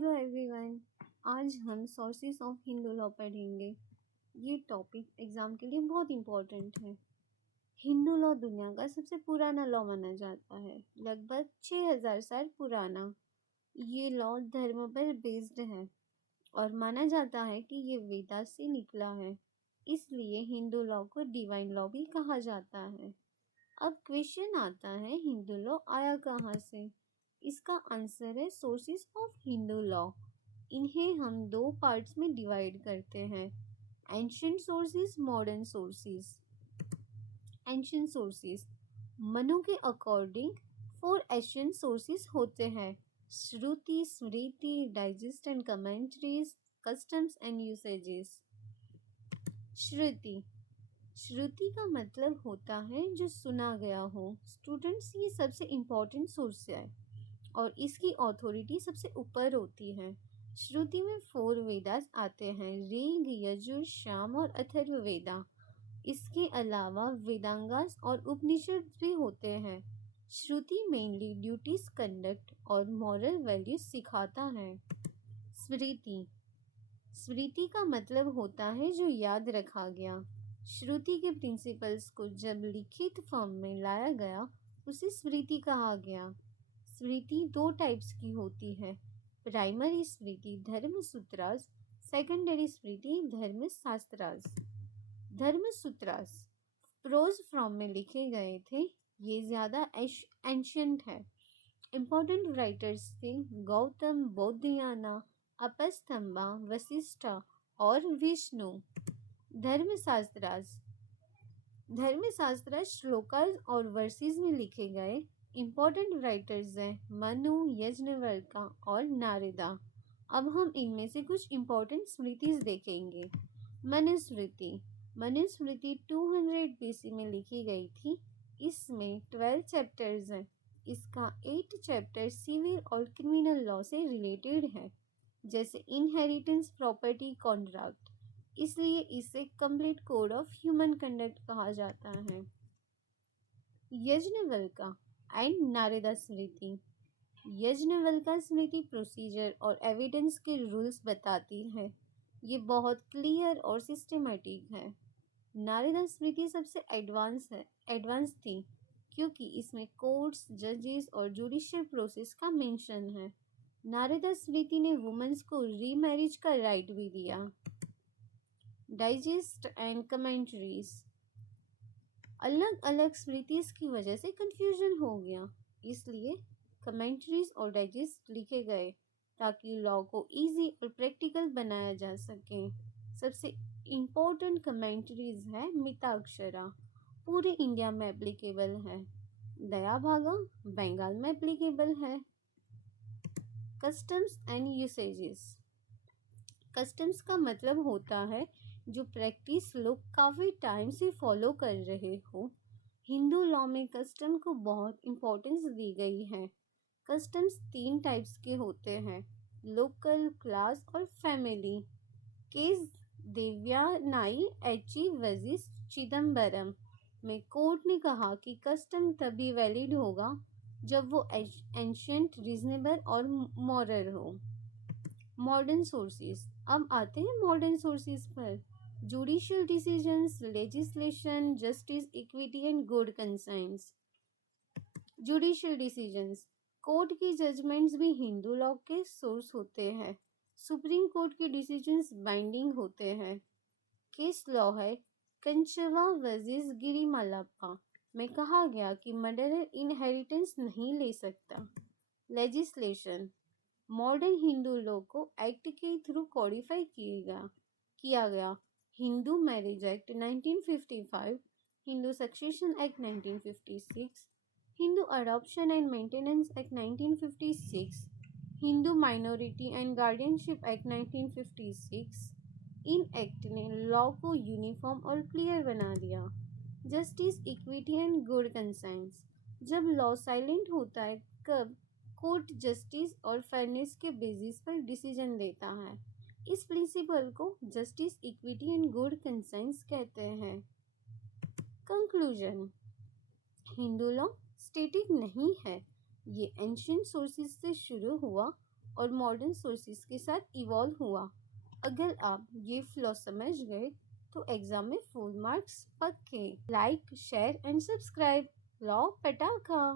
Hello everyone. आज हम sources of Hindu law पढ़ेंगे। ये टॉपिक एग्ज़ाम के लिए बहुत इम्पोर्टेंट है। हिंदू लॉ दुनिया का सबसे पुराना लॉ माना जाता है, लगभग 6000 साल पुराना। ये लॉ धर्म पर बेस्ड है और माना जाता है कि ये वेदा से निकला है, इसलिए हिंदू लॉ को डिवाइन लॉ भी कहा जाता है। अब क्वेश्चन आता है, हिंदू लॉ आया कहाँ से? इसका आंसर है सोर्सेस ऑफ हिंदू लॉ। इन्हें हम दो पार्ट्स में डिवाइड करते हैं, ancient sources, modern sources. Ancient sources, Manu के अकॉर्डिंग 4 एंशिएंट सोर्सेस होते हैं: Shruti, Smriti, digest and commentaries, customs and usages. Shruti, Shruti का मतलब होता है जो सुना गया हो। स्टूडेंट्स, ये सबसे इम्पोर्टेंट सोर्स है और इसकी अथॉरिटी सबसे ऊपर होती है। श्रुति में 4 वेदास आते हैं, ऋग, यजुर, साम और अथर्ववेदा। इसके अलावा वेदांगास और उपनिषद भी होते हैं। श्रुति मेनली ड्यूटीज, कंडक्ट और मॉरल वैल्यूज सिखाता है। स्मृति, स्मृति का मतलब होता है जो याद रखा गया। श्रुति के प्रिंसिपल्स को जब लिखित फॉर्म में लाया गया उसे स्मृति कहा गया। स्मृति 2 टाइप्स की होती है, प्राइमरी स्मृति धर्मसूत्रास, सेकेंडरी स्मृति धर्मशास्त्रास। धर्मसूत्रास प्रोज फॉर्म में लिखे गए थे, ये ज़्यादा एंशिएंट है। इम्पोर्टेंट राइटर्स थे गौतम, बौद्धयाना, अपस्तंभा, वशिष्ठा और विष्णु। धर्मशास्त्रास, धर्मशास्त्र श्लोकास और वर्सेस में लिखे गए। इम्पोर्टेंट राइटर्स हैं मनु, यज्ञवल्क्य और नारदा। अब हम इनमें से कुछ इम्पोर्टेंट स्मृतिज देखेंगे। मनुस्मृति, मनुस्मृति 200 BC में लिखी गई थी। इसमें 12 चैप्टर्स हैं। इसका 8 चैप्टर सिविल और क्रिमिनल लॉ से रिलेटेड है, जैसे इनहेरिटेंस, प्रॉपर्टी, कॉन्ट्रैक्ट। इसलिए इसे complete code of human conduct कहा जाता है। यज्ञवल्क्य एंड नारदा स्मृति, यज्ञवल्क्य स्मृति प्रोसीजर और एविडेंस के रूल्स बताती है। ये बहुत क्लियर और सिस्टमेटिक है। नारदा स्मृति सबसे एडवांस थी क्योंकि इसमें कोर्ट्स, जजेस और जुडिशियल प्रोसेस का मेंशन है। नारदा स्मृति ने वुमेन्स को रीमैरिज का राइट भी दिया। डाइजेस्ट एंड कमेंट्रीज, अलग अलग स्मृतिज की वजह से कंफ्यूजन हो गया, इसलिए कमेंट्रीज और डाइजेस्ट लिखे गए ताकि लॉ को इजी और प्रैक्टिकल बनाया जा सके। सबसे इम्पोर्टेंट कमेंट्रीज है मिताक्षरा, पूरे इंडिया में एप्लीकेबल है। दयाभागा बंगाल में एप्लीकेबल है। कस्टम्स एंड यूसेजेस, कस्टम्स का मतलब होता है जो प्रैक्टिस लोग काफ़ी टाइम से फॉलो कर रहे हो। हिंदू लॉ में कस्टम को बहुत इम्पोर्टेंस दी गई है। कस्टम्स 3 टाइप्स के होते हैं, लोकल, क्लास और फैमिली। केस देवयानाई एच.ई. वर्सेस चिदम्बरम में कोर्ट ने कहा कि कस्टम तभी वैलिड होगा जब वो एंशिएंट, रीजनेबल और मॉरल हो। मॉडर्न सोर्सेस, अब आते हैं मॉडर्न सोर्सेस पर। Judicial decisions, legislation, justice, equity and good conscience. Judicial decisions, court की जजमेंट्स भी हिंदू लॉ के सोर्स होते हैं। सुप्रीम कोर्ट के डिसीजंस बाइंडिंग होते हैं। केस लॉ है कंचवा वर्सेस गिरिमल्लप्पा में कहा गया कि मर्डरर इनहेरिटेंस नहीं ले सकता। लेजिस्लेशन, मॉडर्न हिंदू लॉ को एक्ट के थ्रू कॉडिफाई किया गया। Hindu marriage act 1955, Hindu succession act 1956, Hindu adoption and maintenance act 1956, Hindu minority and guardianship act 1956। In act ने लॉ को यूनिफॉर्म और क्लियर बना दिया। Justice, equity and good conscience, जब लॉ साइलेंट होता है कब कोर्ट जस्टिस और फेयरनेस के बेसिस पर डिसीजन देता है। इस प्रिंसिपल को justice, equity and good conscience कहते हैं। कंक्लूजन, हिंदू लॉ स्टैटिक नहीं है, ये एंशिएंट सोर्सेस से शुरू हुआ और मॉडर्न सोर्सेस के साथ इवॉल्व हुआ। अगर आप ये फ्लो समझ गए तो एग्जाम में फुल मार्क्स पक्के। Like, share and subscribe. Law पटाखा।